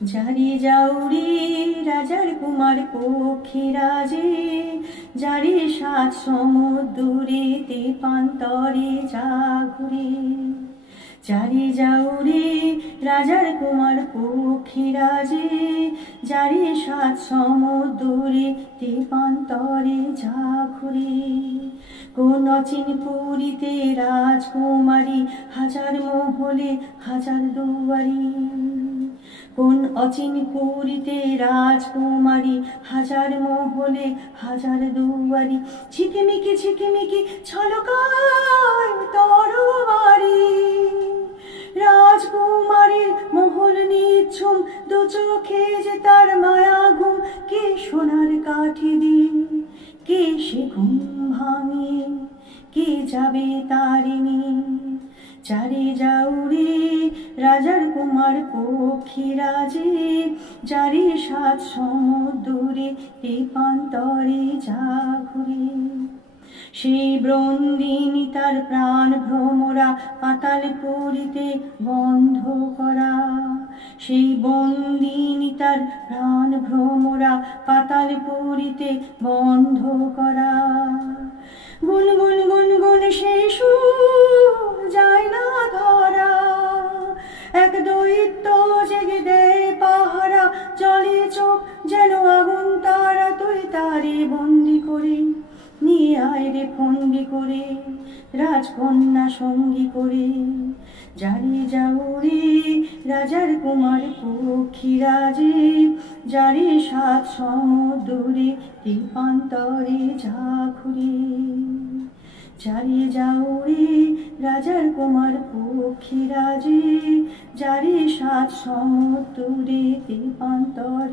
যারে যাউরে রাজার কুমার পক্ষীরাজে, যারে সাত সমুদ্রে তেপান্তরে যা ঘুরে। যারে যাউরে রাজার কুমার পক্ষীরাজে, যারে সাত সমুদ্রে তেপান্তরে যা ঘুরে। কোন অচিন পুরীতে রাজকুমারী, হাজার মহলে হাজার দুয়ারি। কোন অচিন পুরীতে রাজকুমারী, হাজার মহলে হাজার দুয়ারি। ঝিকিমিকি ঝিকিমিকি ছলকায় তরবারি, রাজকুমারীর মহল নিঝুম, দু চোখে যে তার মায়া ঘুম। কে সোনার কাঠি দিয়ে কে সে ঘুম ভাঙিয়ে, কে যাবে তারিণী। যারে যাউরে রাজার কুমার পক্ষীরাজে, যারে সাত সমুদ্রে তেপান্তরে যা ঘুরে। সেই ব্রন্দিনী তার প্রাণ ভ্রমরা, পাতাল পুরীতে বন্ধ করা। সেই বন্দিনী তার প্রাণ ভ্রমরা, পাতাল পুরীতে বন্ধ করা। গুন গুন গুন গুন সেই সুর যায় না ধরা, এক দৈত্য জেগে দেয় পাহারা। জলে চোখ যেন আগুন তারা, তুই তারে বন্দি করে নিয়ে আয় রে ফন্দি করে, রাজকন্যা সঙ্গী করে। যারে যাউরে রাজার কুমার পক্ষীরাজে, যারে সাত সমুদ্রে তেপান্তরে যা ঘুরে। যারে যাউরে রাজার কুমার পক্ষীরাজে, যারে সাত সমুদ্রে তেপান্তরে